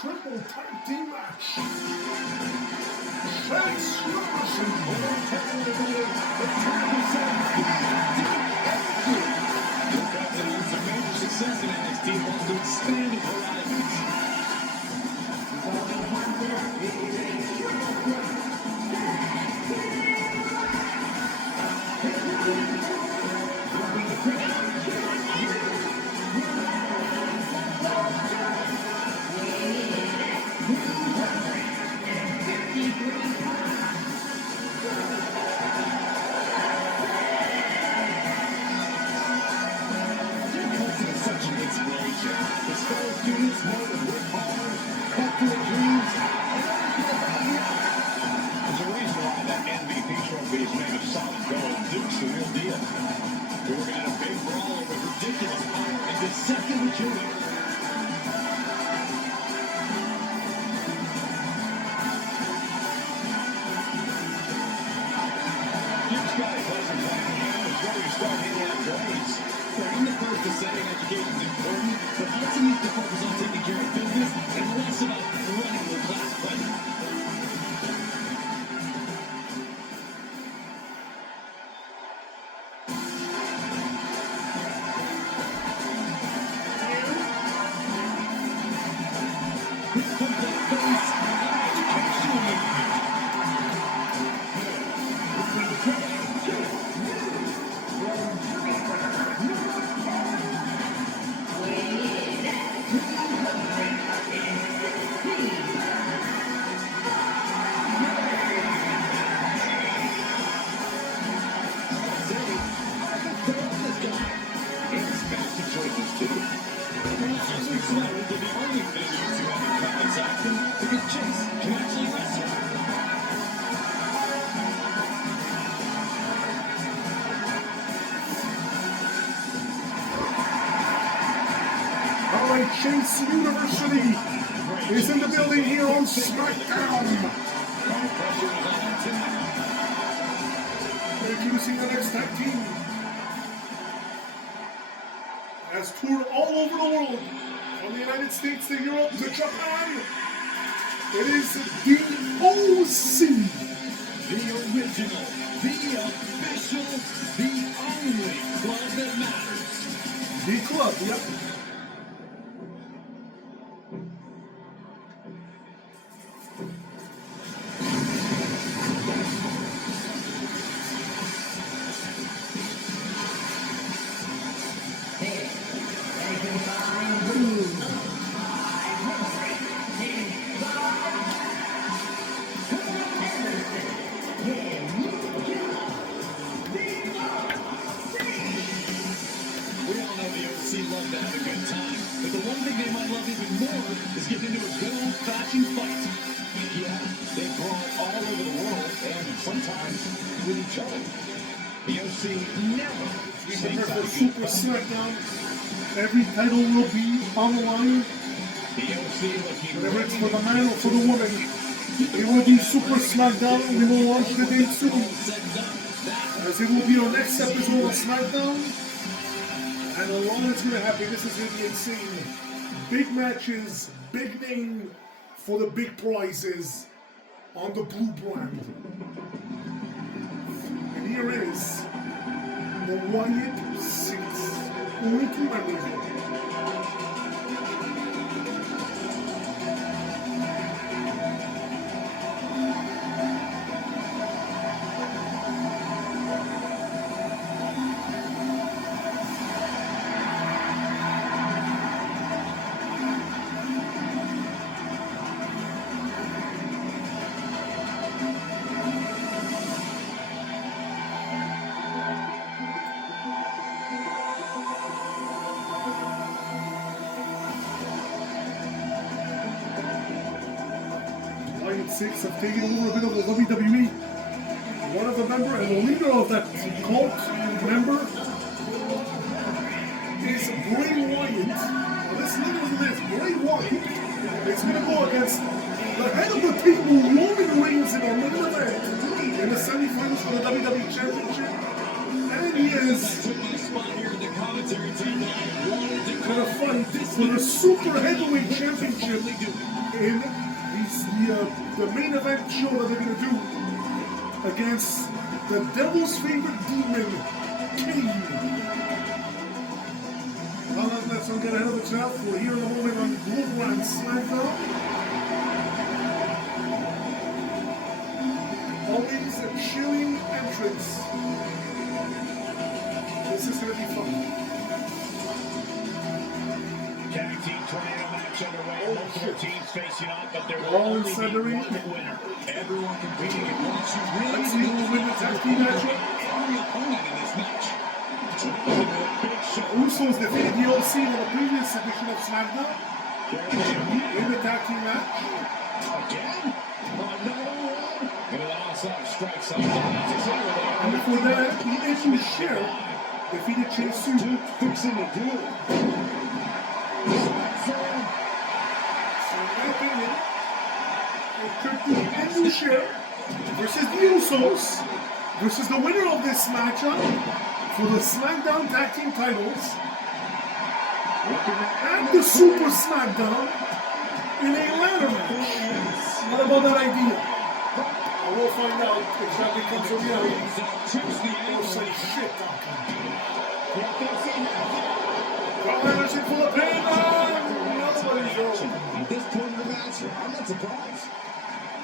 triple tag team match. Chase Robertson the major success in NXT while to expand his horizons. Chase University is in the building here on Smackdown. Introducing the next tag team. Has toured all over the world, from the United States to Europe to Japan. It is the OC. The original, the official, the only club that matters. The club, yep. Super Smackdown. Every title will be on the line. Whether it's for the man or for the woman. It will be Super Smackdown. We will launch the date soon. As it will be our next episode of Smackdown. And a lot is going to happen. This is going to be insane. Big matches, big name for the big prizes on the blue brand. And here is the Wyatt 6. Only two members. Six have taken over a bit of the WWE. One of the members and the leader of that cult member is Bray Wyatt. Now listen to this. Bray Wyatt is going to go against the head of the table, Roman Reigns, in a main event in the semifinals for the WWE Championship. And he is spot here in the commentary table. Wanted to Gonna fight for the Super Heavyweight Championship in the main event show that they're gonna do against the Devil's favorite demon, Kane. Well, let's not get ahead of itself. We're here in a moment on Global and Smackdown. Always a chilling entrance. This is gonna be fun. Tag team tornado match underway. Multiple teams facing off, but there will All only inside be the ring. one winner. Everyone competing at once. You really Let's see who will win the tag team matchup. every opponent in this match. Big show. Usos defeated the OC in the previous edition of Smackdown in the tag team match. Again? Into the outside strike side. And before that, the Issue Sheriff defeated Chase Sue. Fixing the deal. So in my opinion, it could be Issue Sheriff versus the Usos versus the winner of this matchup for the SmackDown Tag Team titles and the Super SmackDown in a ladder match. What about that idea? We'll find out if that becomes a reality. Or say shit talking. Carl Anderson for the pin. Nobody's over. At this point in the match, I'm not surprised.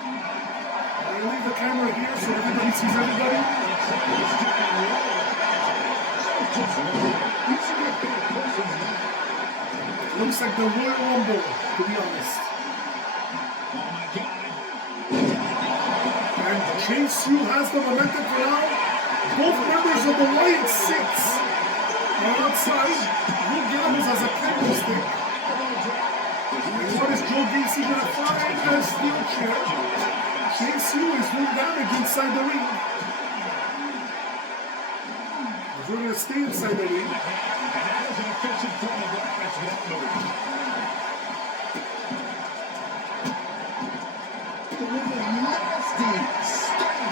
I leave the camera here so everybody sees everybody. Looks like the Royal Rumble, to be honest. Oh my God. And Chase Sue has the momentum for now. Both members of the Wyatt Six are outside. Luke Gallows has a candlestick. And what is Joe Gacy going to find as steel chair? Chase Sue is doing damage inside the ring. We're going to stay inside the ring. And that is an efficient form of offense with that move. Nasty stance.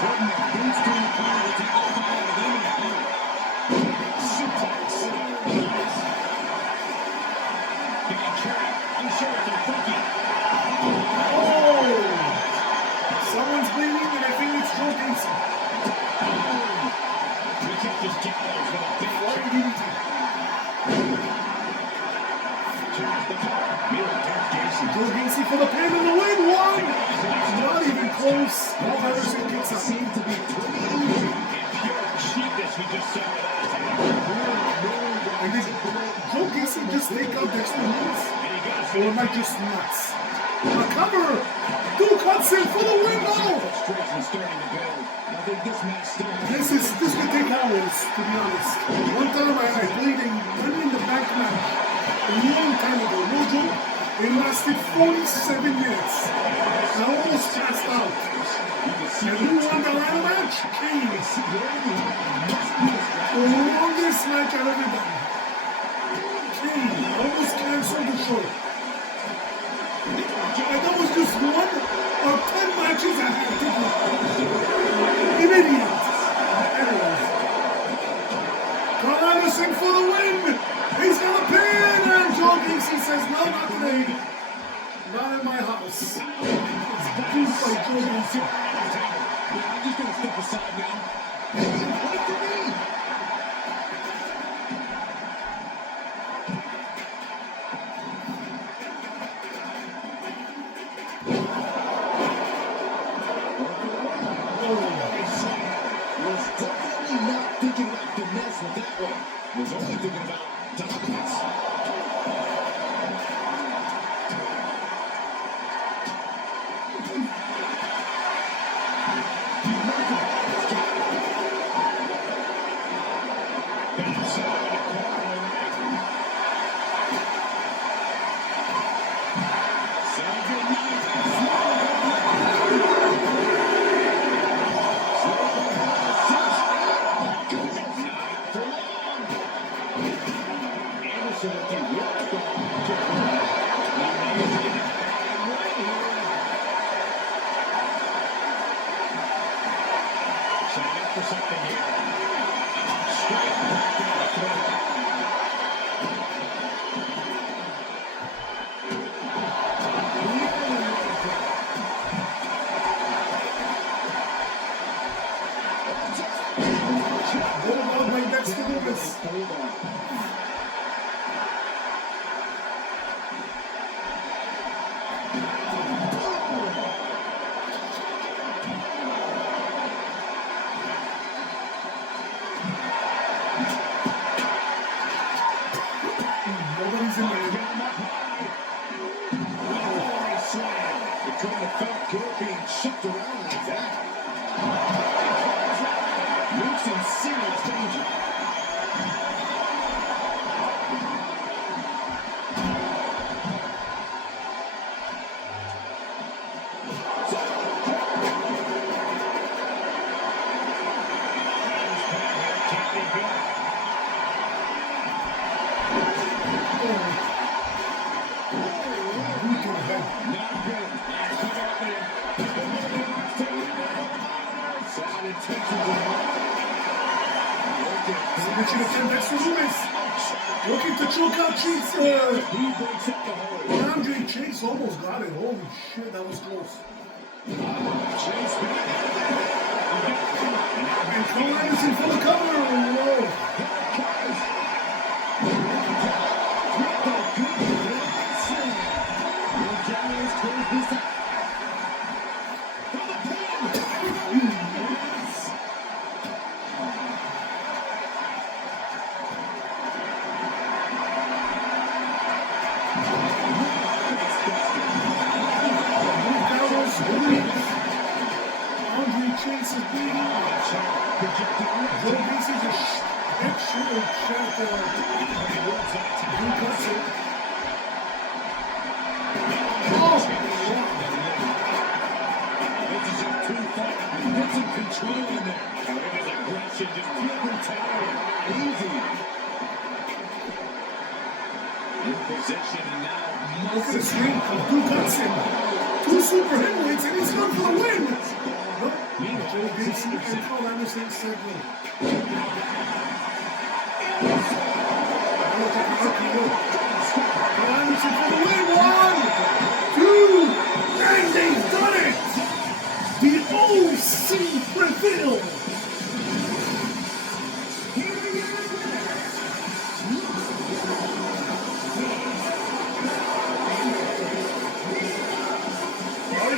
Putting the boots to the corner to take the fire of them. Suplex. Getting carried. Unsure if they're thinking. Oh! Someone's bleeding, and I think it's Joe Gacy. We kept this Gallows with a big Why did he? charge the car. Joe Gacy for the pin and the win. One! Not even close. Paul Anderson kicks out. Seemed to be pretty easy. In pure cheapness, we just saw that. And did Joe Gacy just take out Dexter Lewis? Or am I just nuts? A cover! Duke Hudson for the win now! Frustration starting to build. I think this match still This could take hours, to be honest. One time I played a Money in the Bank match a long time ago, no joke. It lasted 47 minutes. I almost passed out. And who won the ladder match? Kane. The longest match I've ever done. Kane almost canceled the show. And that was just one of 10 matches I had to do. An idiot. Anyways. Carl Anderson for the win. He's got a pin. And Joe Gacy says, no, not today. Not in my house. It's produced by Joe Gacy. I'm just going to step aside now. Wait for me. Was definitely not thinking about finesse with that one. Was only thinking about dominance. What about my next Lewis? Nobody's in there. It couldn't have felt good being shipped around like that. Luke's in serious danger. Looking to choke out Chase. Andre Chase almost got it. Holy shit, that was close. And Cole Anderson for the cover. Whoa. Chase is bleeding. Joe Macy's a head shoulder shot. Oh! This is just too far. Get some control in there. Look at his aggression. Just flip him tired. Easy. In position and now. Look at the screen. Duke Hudson. Two super heavyweights and he's gone for the win. Joe Gacy and Cole Anderson segment. Cole Anderson for the win. 1, 2, and they've done it. The OC prevailed.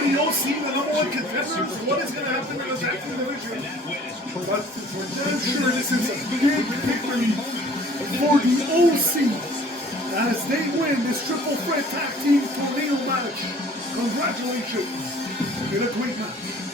The OC, the number one contenders, what is going to happen in the tag team division? But I'm sure this is a big victory for the OC as they win this triple threat tag team tornado match. Congratulations. It's been a great match.